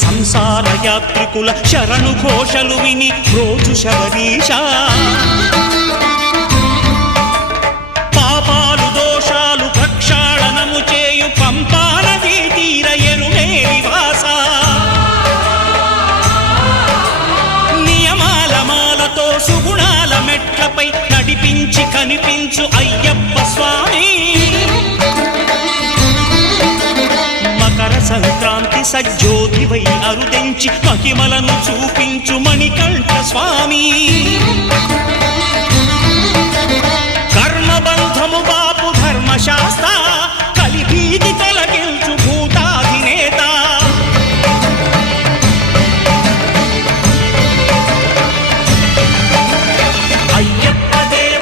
సంసార యాత్రికుల శరణు ఘోషలు విని రోజు శబరీశ పాపాలు దోషాలు ప్రక్షాళనము చేయు పంపా నదీ తీర ఎరుమే నివాస నియమాల మాలతో సుగుణాల మెట్లపై నడిపించి కనిపించు అయ్యప్ప స్వామి మకర సంక్రాంతి సజ్జోతివై అరుదెంచి మహిమలను చూపించు మణికంఠ స్వామి